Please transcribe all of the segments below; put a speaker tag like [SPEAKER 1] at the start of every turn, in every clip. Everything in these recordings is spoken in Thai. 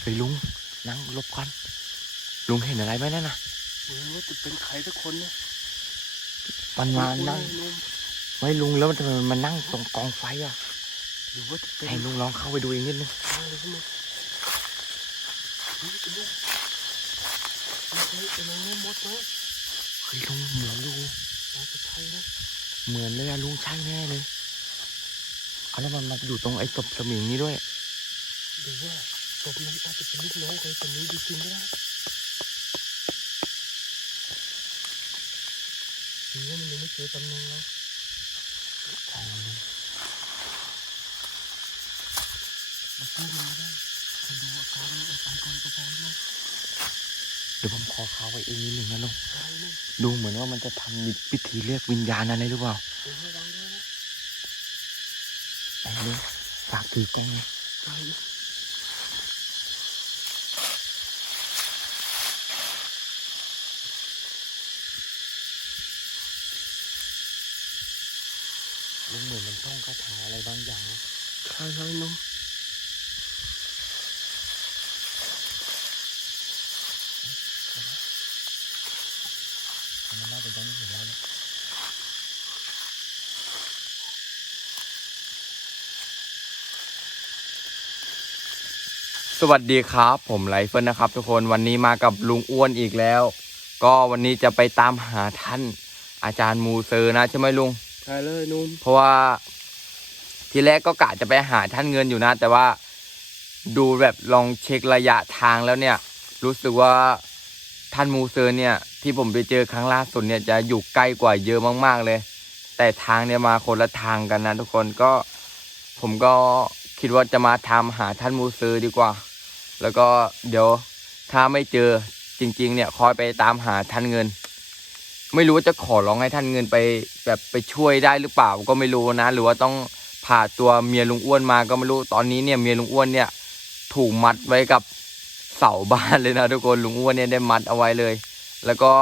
[SPEAKER 1] เฮ้ยลุงนั่งหลบก่อนลุงเห็นอะไรไหมนั่นน่ะ
[SPEAKER 2] เหมือนว่าจะเป็นใครสักคนนะ
[SPEAKER 1] มันมานั่ง
[SPEAKER 2] ลุง
[SPEAKER 1] ไม่ลุงแล้วมันทำไมมันมานั่งตรงกองไฟอะ
[SPEAKER 2] หรือว่าจะเป็น
[SPEAKER 1] ให้ลุงลองเข้าไปดูอีกนิดนึง
[SPEAKER 2] ใครเลยใช่ไหมเฮ้ยลุงมันใช่เป็นอะไรมดไหม
[SPEAKER 1] เฮ้ยลุงเหมือนลุง
[SPEAKER 2] น่าจะใช่นะ
[SPEAKER 1] เหมือนเลยอะลุงใช่แน่เลยเอาแล้วมันมาอยู่ตรงไอ้ศพสมิงนี้ด้วย
[SPEAKER 2] หรือว่า ศพนั้นอาจจะเป็นลูกน้องใครคนนี้จริงๆก็ได้ดีว่ามันยังไม่เจอตำแหน่งเรา
[SPEAKER 1] ใช่ลุง
[SPEAKER 2] มาสู้มันไม่ได้แค่ดูอาการมันไปก่อนก็พอแล้ว
[SPEAKER 1] เดี๋ยวผมขอเข้าไปอีกนิดนึงนะลุง
[SPEAKER 2] ใช่ลุง
[SPEAKER 1] ดูเหมือนว่ามันจะทำพิธีเรียกวิญญาณอะไรหรือเปล่า
[SPEAKER 2] ลุงระวังด้วยนะ
[SPEAKER 1] ไอ้ลุงฝากถือกล้องหน่อย
[SPEAKER 2] ใช่ลุง
[SPEAKER 1] ลุงเหมือนมันต้องคาถาอะไรบางอย่างเลย
[SPEAKER 2] ใช่เลยลุง
[SPEAKER 1] มันน่าจะยังไม่เห็นแล้วเนี่ยสวัสดีครับ ผมไลเฟิลนะครับ ทุกคนวันนี้มากับลุงอ้วนอีกแล้ว ก็วันนี้จะไปตามหาท่านอาจารย์มูเซอร์นะใช่ไหมลุง
[SPEAKER 2] ใช่เลยลุง
[SPEAKER 1] เพราะว่า ทีแรกก็กะจะไปหาท่านเงินอยู่นะ แต่ว่าดูแบบลองเช็คระยะทางแล้วเนี่ย รู้สึกว่าท่านมูเซอร์เนี่ย ที่ผมไปเจอครั้งล่าสุดเนี่ยจะอยู่ใกล้กว่าเยอะมาก ๆเลย แต่ทางเนี่ยมาคนละทางกันนะทุกคนก็ผมก็คิดว่าจะมาทำหาท่านมูเซอร์ดีกว่า แล้วก็เดี๋ยวถ้าไม่เจอจริง ๆ เนี่ยคอยไปตามหาท่านเงิน ไม่รู้ว่าจะขอร้องให้ท่านเงินไปแบบไปช่วยได้หรือเปล่าก็ไม่รู้นะ หรือว่าต้อง พาตัวเมียลุงอ้วนมาก็ไม่รู้ ตอนนี้เนี่ยเมียลุงอ้วนเนี่ยถูกมัดไว้กับเสาบ้านเลยนะทุกคนลุงอ้วนเนี่ยได้มัดเอาไว้เลย แล้วก็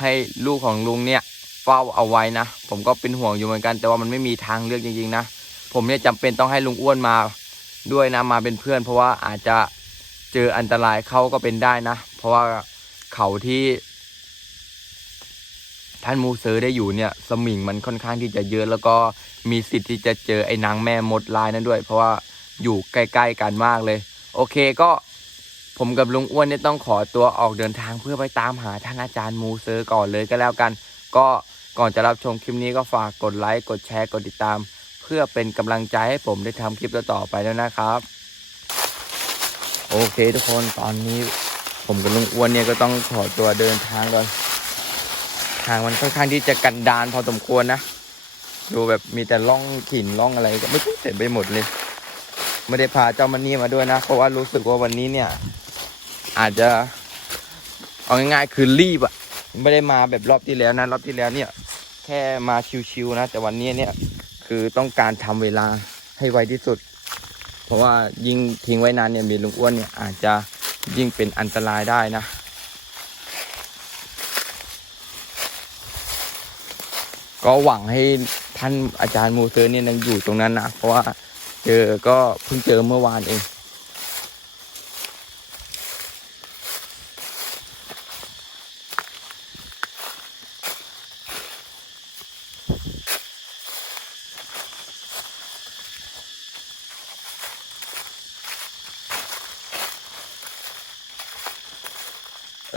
[SPEAKER 1] ให้ลูกของลุงเนี่ยเฝ้าเอาไว้นะ ผมก็เป็นห่วงอยู่เหมือนกัน แต่ว่ามันไม่มีทางเลือกจริงๆนะ ผมเนี่ยจำเป็นต้องให้ลุงอ้วนมาด้วยนะมาเป็นเพื่อน เพราะว่าอาจจะเจออันตรายเขาก็เป็นได้นะ เพราะว่าเขาที่ ท่านมูเซอร์ได้อยู่เนี่ยสมิงมันค่อนข้างที่จะเยอะ แล้วก็มีสิทธิ์ที่จะเจอไอ้นางแม่มดลายนั้นด้วย เพราะว่าอยู่ใกล้ๆกันมากเลย โอเคก็ผมกับลุงอ้วนเนี่ยต้องขอตัวออกเดินทางเพื่อไปตามหาท่านอาจารย์มูเซอร์ก่อนเลยก็แล้วกัน ก็ก่อนจะรับชมคลิปนี้ก็ฝากกดไลค์กดแชร์กดติดตาม เพื่อเป็นกำลังใจให้ผมได้ทำคลิปต่อๆไปแล้วนะครับ โอเคทุกคนตอนนี้ ผมกับลุงอ้วนเนี่ยก็ต้องขอตัวเดินทางก่อน ทางมันค่อนข้างที่จะกันดานพอสมควรนะ ดูแบบมีแต่ร่องหินร่องอะไรก็ไม่รู้เต็มไปหมดเลย ไม่ได้พาเจ้ามันนี่มาด้วยนะ เพราะว่ารู้สึกว่าวันนี้เนี่ย อาจจะ เอาง่ายๆคือรีบอะไม่ได้มาแบบรอบที่แล้วนะ รอบที่แล้วเนี่ย แค่มาชิวๆนะ แต่วันนี้เนี่ยคือต้องการทำเวลาให้ไวที่สุด เพราะว่ายิ่งทิ้งไว้นานเนี่ยมีลุงอ้วนเนี่ยอาจจะยิ่งเป็นอันตรายได้นะ ก็หวังให้ท่านอาจารย์มูเซอร์เนี่ยยังอยู่ตรงนั้นนะ เพราะว่าเจอก็เพิ่งเจอเมื่อวานเอง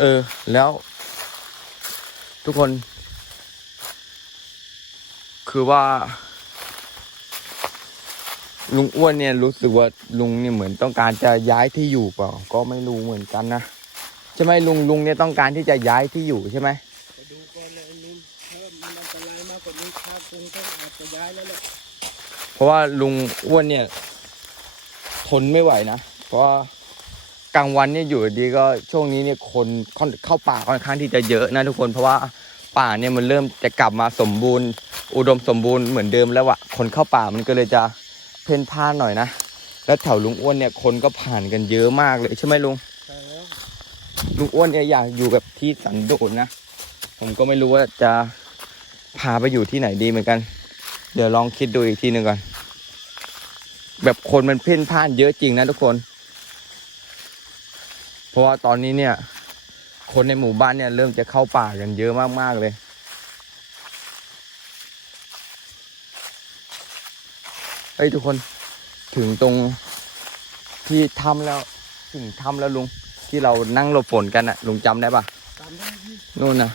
[SPEAKER 1] เออ แล้ว ทุกคน คือว่า ลุงอ้วนเนี่ยรู้สึกว่าลุงเนี่ยเหมือนต้องการจะย้ายที่อยู่เปล่า ก็ไม่รู้เหมือนกันนะใช่ไหมลุงลุงเนี่ยต้องการที่จะย้ายที่อยู่ใช่ไหม
[SPEAKER 2] ไปดูก่อนเลยลุงถ้ามันอันตรายมากกว่านี้ครับลุงก็อาจจะย้ายแล้วแหละ
[SPEAKER 1] เพราะว่าลุงอ้วนเนี่ย ทนไม่ไหวนะ เพราะว่ากลางวันเนี่ยอยู่ดีก็ช่วงนี้เนี่ยคนค่อนเข้าป่าค่อนข้างที่จะเยอะนะทุกคนเพราะว่าป่าเนี่ยมันเริ่มจะกลับมาสมบูรณ์ อุดมสมบูรณ์เหมือนเดิมแล้วอะคนเข้าป่ามันก็เลยจะเพ่นพ่านหน่อยนะ แล้วแถวลุงอ้วนเนี่ยคนก็ผ่านกันเยอะมากเลยใช่ไหมลุง
[SPEAKER 2] ลุ
[SPEAKER 1] งอ้วนเนี่ยอยากอยู่แบบที่สันโดษนะ ผมก็ไม่รู้ว่าจะพาไปอยู่ที่ไหนดีเหมือนกัน เดี๋ยวลองคิดดูอีกทีหนึ่งก่อน แบบคนมันเพ่นพ่านเยอะจริงนะทุกคน เพราะว่าตอนนี้เนี่ย คนในหมู่บ้านเนี่ยเริ่มจะเข้าป่ากันเยอะมากๆเลย เฮ้ยทุกคนถึงตรงที่ถ้ำแล้วถึงถ้ำแล้วลุงที่เรานั่งหลบฝนกันอะลุงจำได้ปะ
[SPEAKER 2] ตามได้พี่
[SPEAKER 1] นู่นนะ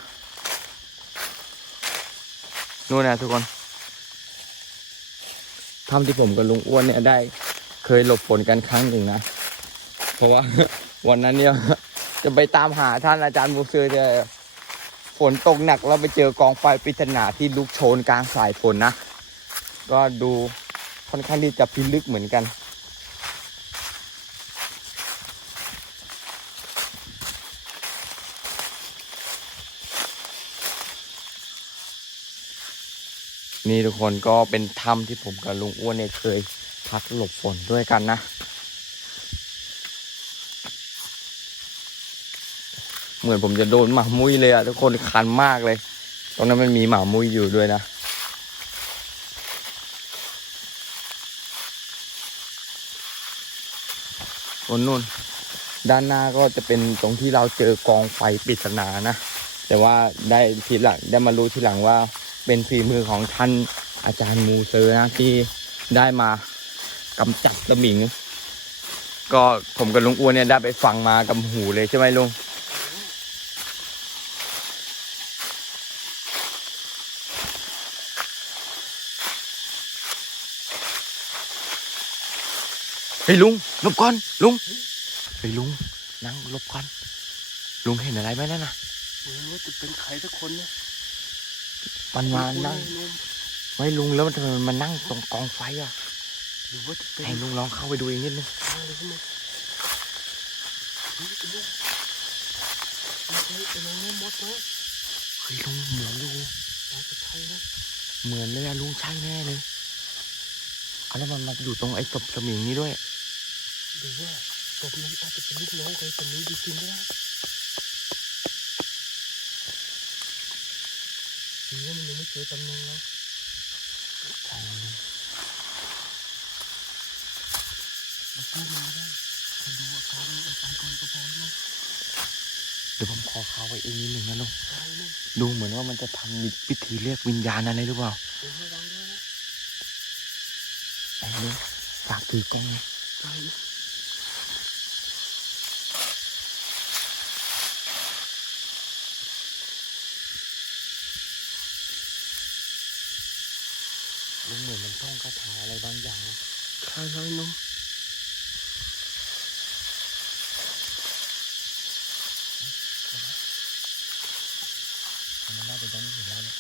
[SPEAKER 1] นู่นนะทุกคนถ้ำที่ผมกับลุงอ้วนเนี่ยได้ เคยหลบฝนกันครั้งหนึ่งนะ เพราะว่า วันนั้นเนี่ยจะไปตามหาท่านอาจารย์มูเซอร์จะฝนตกหนักแล้วไปเจอกองไฟปริศนาที่ลุกโชนกลางสายฝนนะ ก็ดู ค่อนข้างที่จะพิลึกเหมือนกัน นี่ทุกคนก็เป็นถ้ำที่ผมกับลุงอ้วนเนี่ยเคยพักหลบฝนด้วยกันนะเหมือนผมจะโดนหมามุ้ยเลยอะทุกคนคันมากเลย ตรงนั้นมันมีหมามุ้ยอยู่ด้วยนะ นนนู่น ด้านหน้าก็จะเป็นตรงที่เราเจอกองไฟปริศนานะ แต่ว่าได้ทีหลังได้มารู้ทีหลังว่าเป็นฝีมือของท่านอาจารย์มูเซอร์นะที่ได้มากำจัดสมิง ก็ผมกับลุงอ้วนเนี่ยได้ไปฟังมากับหูเลยใช่ไหมลุง เฮ้ยลุงหลบก่อนลุงเฮ้ยลุงนั่งหลบก่อนลุงเห็นอะไรไหมนั่นน่ะ
[SPEAKER 2] ไม่รู้ว่าจะเป็นใครสักคนนะ
[SPEAKER 1] มันมานั่ง
[SPEAKER 2] หรือ
[SPEAKER 1] ไม่ลุงแล้วมันทำไมมันมานั่งตรงกองไฟอะ
[SPEAKER 2] หรือว่าจะเป็น
[SPEAKER 1] ให้ลุงลองเข้าไปดูอีกนิดนึง
[SPEAKER 2] อะไรขึ้นมาเฮ้ยเป็นลูกมันใช่เป็นอะไรเนี่ยมดนะ
[SPEAKER 1] เฮ้ยลุงเหมือนลุง
[SPEAKER 2] น่าจะใช่นะ
[SPEAKER 1] เหมือนเลยอะลุงใช่แน่เลยเอาแล้วมันมาอยู่ตรงไอ้ศพสมิงนี้ด้วย
[SPEAKER 2] หรือว่าศพนั้นอาจจะเป็นลูกน้องของไอ้คนนี้จริงๆก็ได้ดีว่ามันยังไม่เจอตำแหน่งเรา
[SPEAKER 1] ใช่ลุง
[SPEAKER 2] เราสู้มันไม่ได้แค่ดูอาการมันเอาไปก่อนก็พอแล้ว
[SPEAKER 1] เดี๋ยวผมขอเข้าไปอีกนิดนึงนะลุง
[SPEAKER 2] ใช่นะ
[SPEAKER 1] ดูเหมือนว่ามันจะทำพิธีเรียกวิญญาณอะไรหรือเปล่า
[SPEAKER 2] เดี๋ยวระวังด้วยนะ
[SPEAKER 1] ไอ้ลุงฝากถือกล้องหน่อย
[SPEAKER 2] ใช่นะ
[SPEAKER 1] ลุงเหมือนมันท่องคา ถาอะไรบางอย่างนะ
[SPEAKER 2] ใช่เลยนม
[SPEAKER 1] มันน่าจะยังไม่เห็นแล้วนะ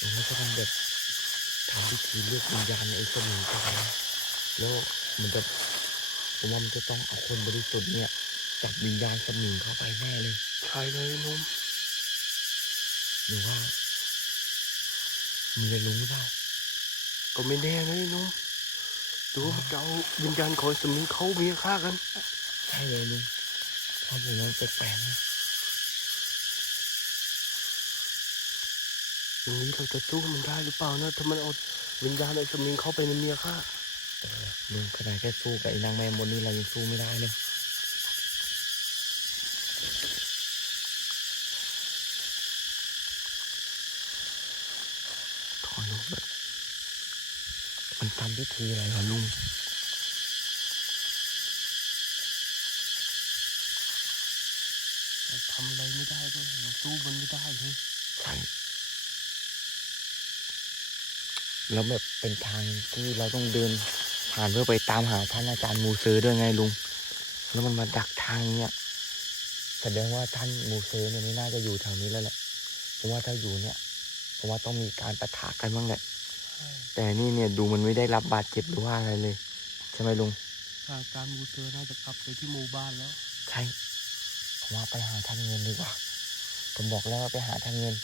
[SPEAKER 1] มันไม่ใช่ทำแบบทำพิธีเรียกวิญญาณไอ้สมิงไปนะแล้วมันจะผมว่ามันจะต้องเอาคนบริสุทธิ์เนี่ย จับวิญญาณสมิงเข้าไปแน่เลย
[SPEAKER 2] ใช่เลยนม
[SPEAKER 1] หรือว่า มีอะไรลุงหรือเปล่า
[SPEAKER 2] ก็ไม่แน่นะไอ้นมดูว่าจะเอาวิญญาณของไอ้สมิงเขาเมียฆ่ากัน
[SPEAKER 1] ใช่เลยลุงเพราะผมว่ามันแปลกๆนะ
[SPEAKER 2] อย่างนี้เราจะสู้มันได้หรือเปล่านะถ้ามันเอาวิญญาณไอ้สมิงเข้าไปในเมียข้า
[SPEAKER 1] เออลุงขนาดแค่สู้กับไอ้นางแม่มดนี่เรายังสู้ไม่ได้เลย ขอรู้แบบมันทำพิธีอะไรเหรอลุง
[SPEAKER 2] เราทำอะไรไม่ได้ด้วยเราสู้มันไม่ได้เลย
[SPEAKER 1] ใช่แล้วแบบเป็นทางที่เราต้องเดินผ่านเพื่อไปตามหาท่านอาจารย์มูเซอร์ด้วยไงลุง แล้วมันมาดักทางเนี่ยแสดงว่าท่านมูเซอร์เนี่ยไม่น่าจะอยู่แถวนี้แล้วแหละ ผมว่าถ้าอยู่เนี่ย ผมว่าต้องมีการประทะกันบ้างแหละ
[SPEAKER 2] ใช่
[SPEAKER 1] แต่นี่เนี่ยดูมันไม่ได้รับบาดเจ็บหรือว่าอะไรเลย ใช่ไหมลุง
[SPEAKER 2] ถ้าการบูเซอร์น่าจะกลับไปที่หมู่บ้านแล้ว
[SPEAKER 1] ใช่ผมว่าไปหาท่านเงินดีกว่า ผมบอกแล้วว่าไปหาท่านเงิน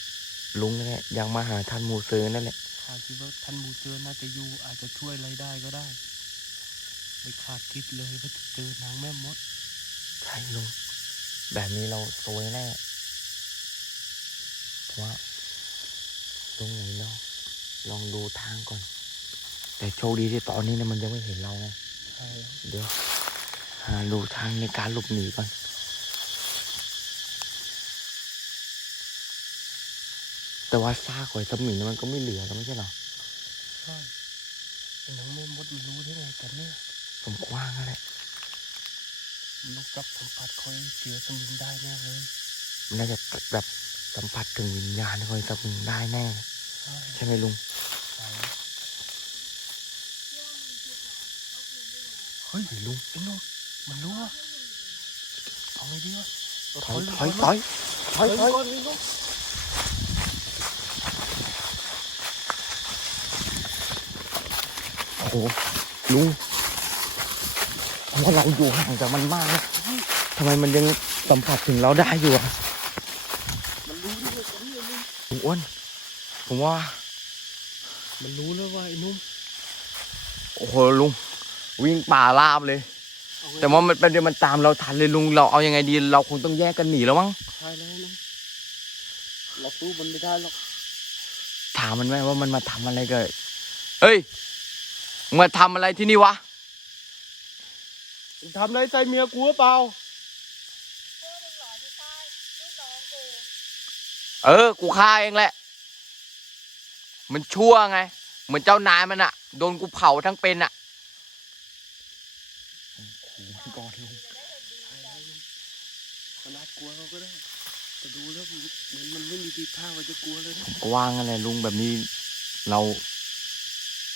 [SPEAKER 1] ลุงนั่นแหละยังมาหาท่านมูเซอร์นั่นแหละ
[SPEAKER 2] ข้าคิดว่าท่านบูเซอร์น่าจะอยู่อาจจะช่วยอะไรได้ก็ได้ ไม่คาดคิดเลยว่าจะเจอนางแม่มด
[SPEAKER 1] ใช่ลุงแบบนี้เราซวยแน่เพราะว่าลุงเห็นแล้ว ลองดูทางก่อน แต่โชคดีที่ตอนนี้เนี่ยมันยังไม่เห็นเราไง
[SPEAKER 2] ใช่แล้ว
[SPEAKER 1] เดี๋ยวหาดูทางในการหลบหนีก่อนแต่ว่าซากหอยสมิงมันก็ไม่เหลือแล้วไม่ใช่เหรอ
[SPEAKER 2] ใช่ไอ้หนังแม่มดมันรู้ได้ไงกันเนี่ย
[SPEAKER 1] ผมกว้างนั่นแหละ
[SPEAKER 2] มันต้องจับสัมผัสคอยเสือสมิงได้แน่เลย
[SPEAKER 1] มันน่าจะแบบสัมผัสถึงวิญญาณหอยสมิงได้แน่
[SPEAKER 2] ใช่
[SPEAKER 1] ไหมลุง
[SPEAKER 2] เฮ้ย
[SPEAKER 1] ลุง
[SPEAKER 2] ไอ้หนุ่มมันรู้อะเอาไงดีวะ
[SPEAKER 1] ถอยถอยถอยถอยถอย
[SPEAKER 2] ก่อนไอ้หนุ่ม
[SPEAKER 1] โอ้โหลุงเพราะว่าเราอยู่ห่างจากมันมากนะทำไมมันยังสัมผัสถึงเราได้อยู่อะ
[SPEAKER 2] มันรู้ด้วยกันเนี่ยไอ้หนุ่ม
[SPEAKER 1] ลุงอ้วน ผมว่า
[SPEAKER 2] มันรู้แล้วว่าไอ้หนุ่ม
[SPEAKER 1] โอ้โหลุงวิ่งป่าลาบเลย
[SPEAKER 2] เอาไง
[SPEAKER 1] แต่ว่ามันเป็นเดี๋ยวมันตามเราทันเลยลุงเราเอายังไงดี เราคงต้องแยกกันหนีแล้วมั้ง
[SPEAKER 2] ใช่แล้วไอ้หนุ่มเราสู้มันไม่ได้หรอก
[SPEAKER 1] ถามมันไหมว่ามันมาทำอะไรกันเฮ้ยมึงมาทำอะไรที่นี่วะ
[SPEAKER 2] มึงทำอะไรใส่เมียกูหรือเปล่า
[SPEAKER 1] เออ กูฆ่าเองแหละ มันชั่วไง เหมือนเจ้านายมันอะโดนกูเผาทั้งเป็นอะก่อนลุง
[SPEAKER 2] ขนาดกลัวเราก็ได้แต่ดูแล้วมันมันไม่มีทีท่าว่าจะกลัวเลยนะ
[SPEAKER 1] กว้างอะไรลุงแบบนี้เรา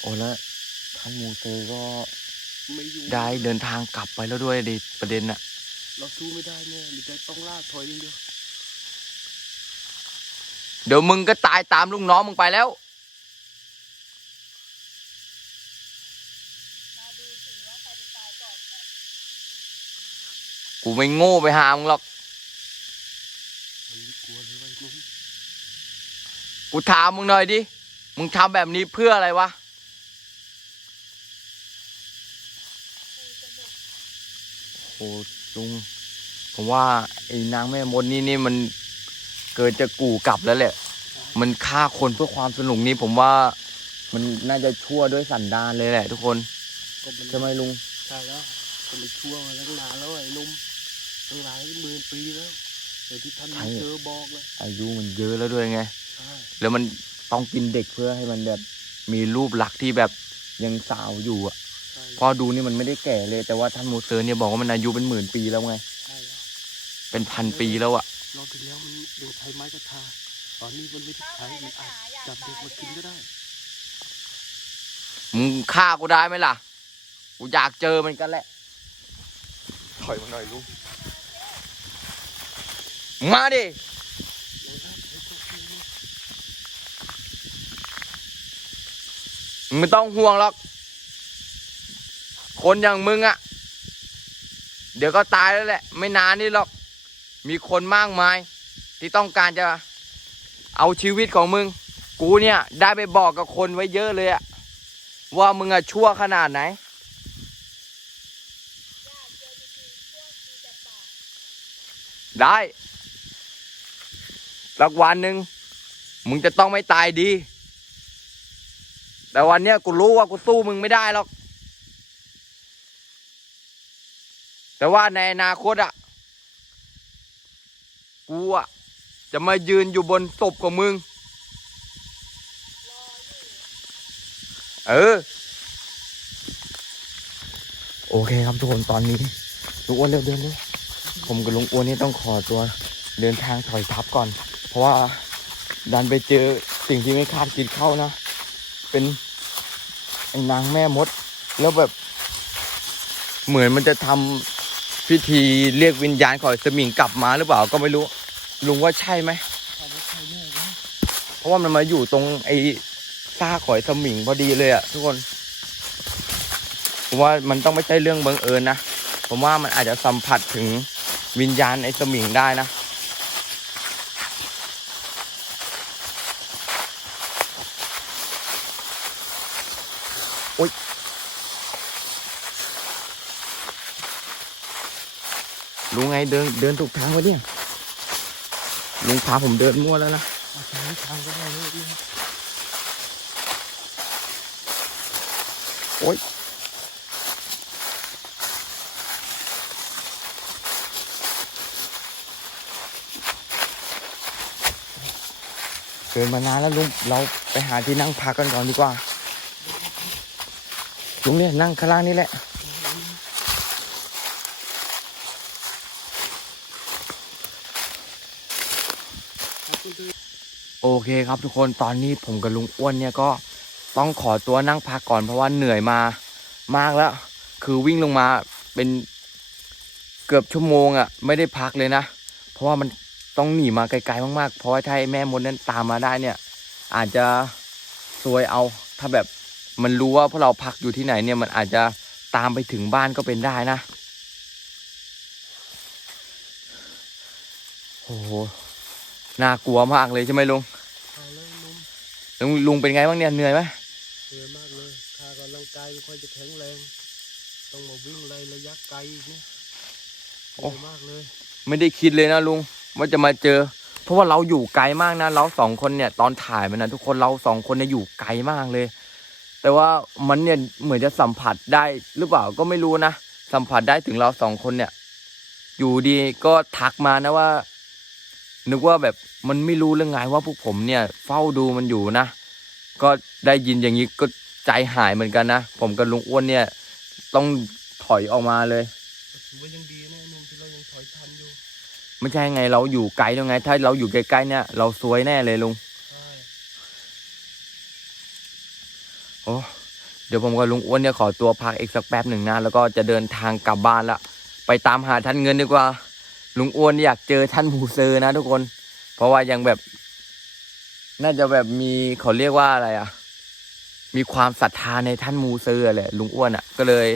[SPEAKER 1] โอ้แล้วท่านมูเซอร์ก็
[SPEAKER 2] ไม่อยู่
[SPEAKER 1] ได้เดินทางกลับไปแล้วด้วยดิประเด็นอะ
[SPEAKER 2] เราสู้ไม่ได้แน่มีแต่ต้องล่าถอยอย่างเดียว
[SPEAKER 1] เดี๋ยวมึงก็ตายตามลูกน้องมึงไปแล้ว กูไม่โง่ไปหามึงหรอก
[SPEAKER 2] มันไม่กลัวเลยว่าไอ้หนุ่ม
[SPEAKER 1] กูถามมึงหน่อยดิ มึงทำแบบนี้เพื่ออะไรวะ โอ้ลุง ผมว่าไอ้นางแม่มดนี่นี่มันเกิดจะกู่กลับแล้วแหละ มันฆ่าคนเพื่อความสนุกนี่ผมว่ามันน่าจะชั่วด้วยสันดานเลยแหละ ทุกคน
[SPEAKER 2] ก็มัน
[SPEAKER 1] ใช่ไหมลุง
[SPEAKER 2] ใช่แล้วก็มันชั่วมาตั้งนานแล้วไอ้หนุ่ม ตั้งหลายหมื่นปีแล้วเดี๋ยวที่ท่าน
[SPEAKER 1] ใช่
[SPEAKER 2] เจอบอกเลย
[SPEAKER 1] อายุมันเยอะแล้วด้วยไง
[SPEAKER 2] ใช่
[SPEAKER 1] แล้วมันต้องกินเด็กเพื่อให้มันแบบมีรูปลักษณ์ที่แบบยังสาวอยู่อะ
[SPEAKER 2] ใช่
[SPEAKER 1] พอดูนี่มันไม่ได้แก่เลย แต่ว่าท่านมูเซอร์เนี่ยบอกว่ามันอายุเป็นหมื่นปีแล้วไง
[SPEAKER 2] ใช่แล้ว
[SPEAKER 1] เป็นพันปีแล้วอะ
[SPEAKER 2] รอบที่แล้วมันยังใช้ไม้กระทาตอนนี้มันไม่ได้ใช้มันอาจจับเด็กมากินก็ได้
[SPEAKER 1] มึงฆ่ากูได้ไหมล่ะ กูอยากเจอมันกันแหละถอยมาหน่อยลูก มาดิไม่ต้องห่วงหรอก คนอย่างมึงอะเดี๋ยวก็ตายแล้วแหละ ไม่นานนี่หรอก มีคนมากมาย ที่ต้องการจะเอาชีวิตของมึง กูเนี่ยได้ไปบอกกับคนไว้เยอะเลยอะว่ามึงอะชั่วขนาดไหน ได้ สักวันหนึ่งมึงจะต้องไม่ตายดี แต่วันเนี้ยกูรู้ว่ากูสู้มึงไม่ได้หรอก แต่ว่าในอนาคตอะ กูอะจะมายืนอยู่บนศพของมึง เออ โอเคครับทุกคนตอนนี้ลุงอ้วนเร็วเดินเลยผมกับลุงอ้วนนี่ต้องขอตัวเดินทางถอยทับก่อน เพราะว่าดันไปเจอสิ่งที่ไม่คาดคิดเข้านะ เป็นไอ้นางแม่มด แล้วแบบ เหมือนมันจะทำพิธีเรียกวิญญาณของไอ้สมิงกลับมาหรือเปล่าก็ไม่รู้ ลุงว่าใช่ไหม
[SPEAKER 2] เอาไม่ใช่แน่เลย
[SPEAKER 1] เพราะว่ามันมาอยู่ตรงไอ้ซากหอยสมิงพอดีเลยอะทุกคนผมว่ามันต้องไม่ใช่เรื่องบังเอิญนะ ผมว่ามันอาจจะสัมผัสถึงวิญญาณไอ้สมิงได้นะ ลุงไงเดินเดินถูกทางวะเนี่ยลุงพาผมเดินมั่วแล้วนะ
[SPEAKER 2] เอาใช้ทางก็ได้เลย
[SPEAKER 1] โอ๊ยเกินมานานแล้วลุงเราไปหาที่นั่งพักกันก่อนดีกว่าลุงเนี่ยนั่งข้างล่างนี่แหละ โอเคครับทุกคนตอนนี้ผมกับลุงอ้วนเนี่ยก็ต้องขอตัวนั่งพักก่อนเพราะว่าเหนื่อยมามากแล้ว คือวิ่งลงมาเป็นเกือบชั่วโมงอะ่ะไม่ได้พักเลยนะ เพราะว่ามันต้องหนีมาไกลๆมากๆ เพราะว่าถ้าไอ้แม่มดนั้นตามมาได้เนี่ย อาจจะซวยเอาถ้าแบบมันรู้ว่าพวกเราพักอยู่ที่ไหนเนี่ยมันอาจจะตามไปถึงบ้านก็เป็นได้นะโอ้โห น่ากลัวมากเลยใช่ไหมลุง
[SPEAKER 2] เอาเลยนุ่ม
[SPEAKER 1] ลุงลุงเป็นไงบ้างเนี่ยเหนื่อยไหม
[SPEAKER 2] เหนื่อยมากเลยข้ากำลังกายไม่ค่อยจะแข็งแรง ต้องมาวิ่งเลยระยะไกลอีกเนี่ยเหนื่อยมากเลย
[SPEAKER 1] ไม่ได้คิดเลยนะลุงว่าจะมาเจอ เพราะว่าเราอยู่ไกลมากนะ เราสองคนเนี่ยตอนถ่ายมันนะทุกคนเราสองคนเนี่ยอยู่ไกลมากเลย แต่ว่ามันเนี่ยเหมือนจะสัมผัสได้หรือเปล่าก็ไม่รู้นะสัมผัสได้ถึงเราสองคนเนี่ย อยู่ดีก็ทักมานะว่า นึกว่าแบบมันไม่รู้เรื่องไงว่าพวกผมเนี่ยเฝ้าดูมันอยู่นะ ก็ได้ยินอย่างนี้ก็ใจหายเหมือนกันนะ ผมกับลุงอ้วนเนี่ย ต้องถอยออกมาเลย
[SPEAKER 2] ก็ถือว่ายังดีนะไอ้นุ่มที่เรายังถอยทันอยู่
[SPEAKER 1] ไม่ใช่ไงเราอยู่ไกลยังไง ถ้าเราอยู่ใกล้ๆเนี่ย เราซวยแน่เลยลุง
[SPEAKER 2] ใช่
[SPEAKER 1] โอ้เดี๋ยวผมกับลุงอ้วนเนี่ยขอตัวพักอีกสักแป๊บหนึ่งนะแล้วก็จะเดินทางกลับบ้านละไปตามหาท่านเงินดีกว่า ลุงอ้วนอยากเจอท่านมูเซอร์นะทุกคน เพราะว่ายังแบบ น่าจะแบบมีเขาเรียกว่าอะไรอะ มีความศรัทธาในท่านมูเซอร์แหละลุงอ้วนอะ ก็เลย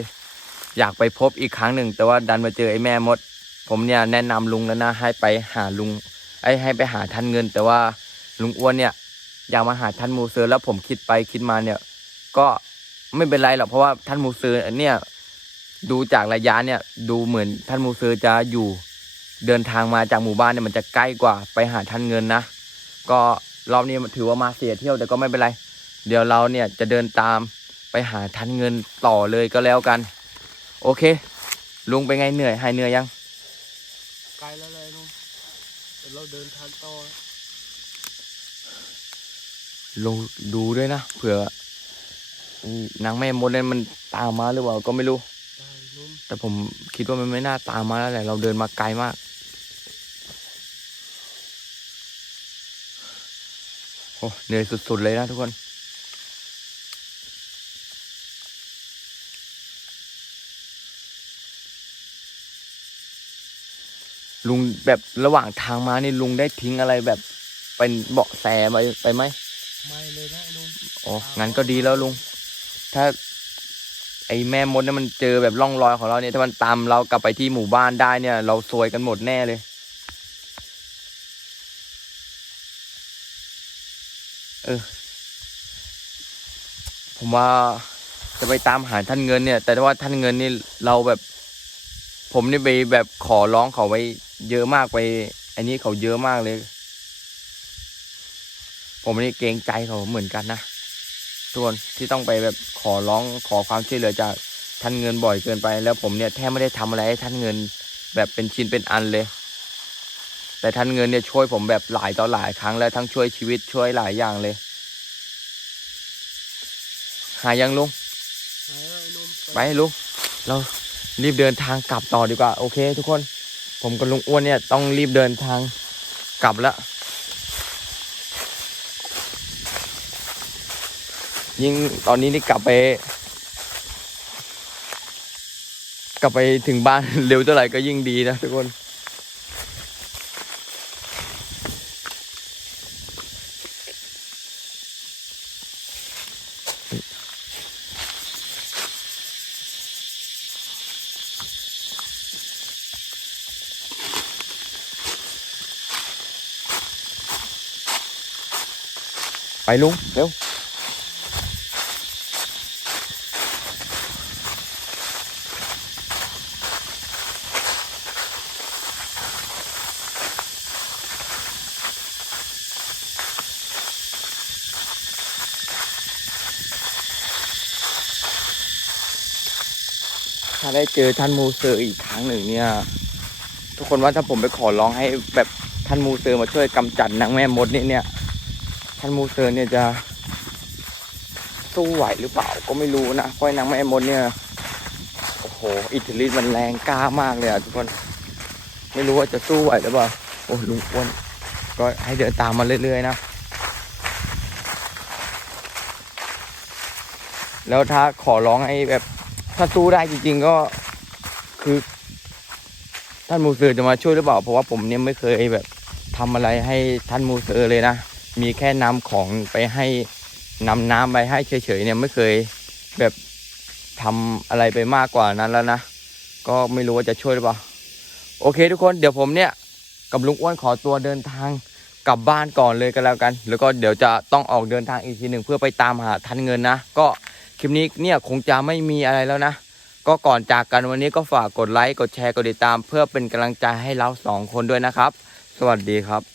[SPEAKER 1] อยากไปพบอีกครั้งหนึ่ง แต่ว่าดันมาเจอไอ้แม่มด ผมเนี่ยแนะนำลุงแล้วนะให้ไปหาลุงไอ้ให้ไปหาท่านเงิน แต่ว่าลุงอ้วนเนี่ยอยากมาหาท่านมูเซอร์แล้วผมคิดไปคิดมาเนี่ย ก็ไม่เป็นไรหรอกเพราะว่าท่านมูเซอร์เนี่ยดูจากระยะเนี่ยดูเหมือนท่านมูเซอร์จะอยู่ เดินทางมาจากหมู่บ้านเนี่ยมันจะใกล้กว่าไปหาท่านเงินนะ ก็รอบนี้ถือว่ามาเสียเที่ยวแต่ก็ไม่เป็นไร เดี๋ยวเราเนี่ยจะเดินตามไปหาท่านเงินต่อเลยก็แล้วกัน โอเค ลุงเป็นไงเหนื่อยหายเหนื่อยยัง
[SPEAKER 2] ไกลแล้วเลยนุ่มแต่เราเดินทางต่อ
[SPEAKER 1] ลุงดูด้วยนะเผื่อไอ้นางแม่มดเนี่ยมันตามมาหรือเปล่าก็ไม่รู้
[SPEAKER 2] ได้นุ่ม
[SPEAKER 1] แต่ผมคิดว่ามันไม่น่าตามมาแล้วแหละเราเดินมาไกลมาก อ้เหนื่อยสุดๆเลยนะทุกคน ลุงแบบระหว่างทางมานี่ลุงได้ทิ้งอะไรแบบเป็นเบาะแสไปไปไหม
[SPEAKER 2] ไม่เลยนะไอ้นุ่ม
[SPEAKER 1] อ๋องั้นก็ดีแล้วลุง ถ้า ไอ้แม่มดเนี่ยมันเจอแบบร่องรอยของเราเนี่ยถ้ามันตามเรากลับไปที่หมู่บ้านได้เนี่ย เราซวยกันหมดแน่เลย เออ ผมว่าจะไปตามหาท่านเงินเนี่ย แต่ว่าท่านเงินนี่เราแบบ ผมนี่ไปแบบขอร้องเขาไว้ เยอะมากไป อันนี้เขาเยอะมากเลย ผมนี่เกรงใจเขาเหมือนกันนะทุกคนที่ต้องไปแบบขอร้องขอความช่วยเหลือจากท่านเงินบ่อยเกินไป แล้วผมเนี่ยแทบไม่ได้ทำอะไรให้ท่านเงิน แบบเป็นชิ้นเป็นอันเลย แต่ท่านเงินเนี่ยช่วยผมแบบหลายต่อหลายครั้งแล้วทั้งช่วยชีวิตช่วยหลายอย่างเลย หายังลุง
[SPEAKER 2] ไป
[SPEAKER 1] ลุงเรารีบเดินทางกลับต่อดีกว่า โอเค ทุกคน ผมกับลุงอ้วนเนี่ยต้องรีบเดินทางกลับแล้วยิ่งตอนนี้นี่กลับไป กลับไปถึงบ้านเร็วเท่าไหร่ก็ยิ่งดีนะทุกคน ลุงเร็วถ้าได้เจอท่านมูเซอร์อีกครั้งหนึ่งเนี่ย ทุกคนว่าถ้าผมไปขอร้องให้แบบท่านมูเซอร์มาช่วยกำจัดนางแม่มดนี่เนี่ย ท่านมูเซอร์เนี่ยจะสู้ไหวหรือเปล่าก็ไม่รู้นะเพราะไอ้นางแม่มดเนี่ยโอ้โหอิทธิฤทธิ์มันแรงกล้ามากเลยอะทุกคน ไม่รู้ว่าจะสู้ไหวหรือเปล่าโอ้ลุงอ้วนก็ให้เดินตามมาเรื่อยๆนะ แล้วถ้าขอร้องให้แบบถ้าสู้ได้จริงๆก็คือท่านมูเซอร์จะมาช่วยหรือเปล่า เพราะว่าผมเนี่ยไม่เคยแบบทำอะไรให้ท่านมูเซอร์เลยนะ มีแค่นำของไปให้นำน้ำไปให้เฉยๆเนี่ยไม่เคยแบบทำอะไรไปมากกว่านั้นแล้วนะ ก็ไม่รู้ว่าจะช่วยหรือเปล่า โอเคทุกคนเดี๋ยวผมเนี่ยกับลุงอ้วนขอตัวเดินทางกลับบ้านก่อนเลยก็แล้วกัน แล้วก็เดี๋ยวจะต้องออกเดินทางอีกทีหนึ่งเพื่อไปตามหาทันเงินนะ ก็คลิปนี้เนี่ยคงจะไม่มีอะไรแล้วนะ ก็ก่อนจากกันวันนี้ก็ฝากกดไลค์ กดแชร์ กดติดตาม เพื่อเป็นกำลังใจให้เราสองคนด้วยนะครับ สวัสดีครับ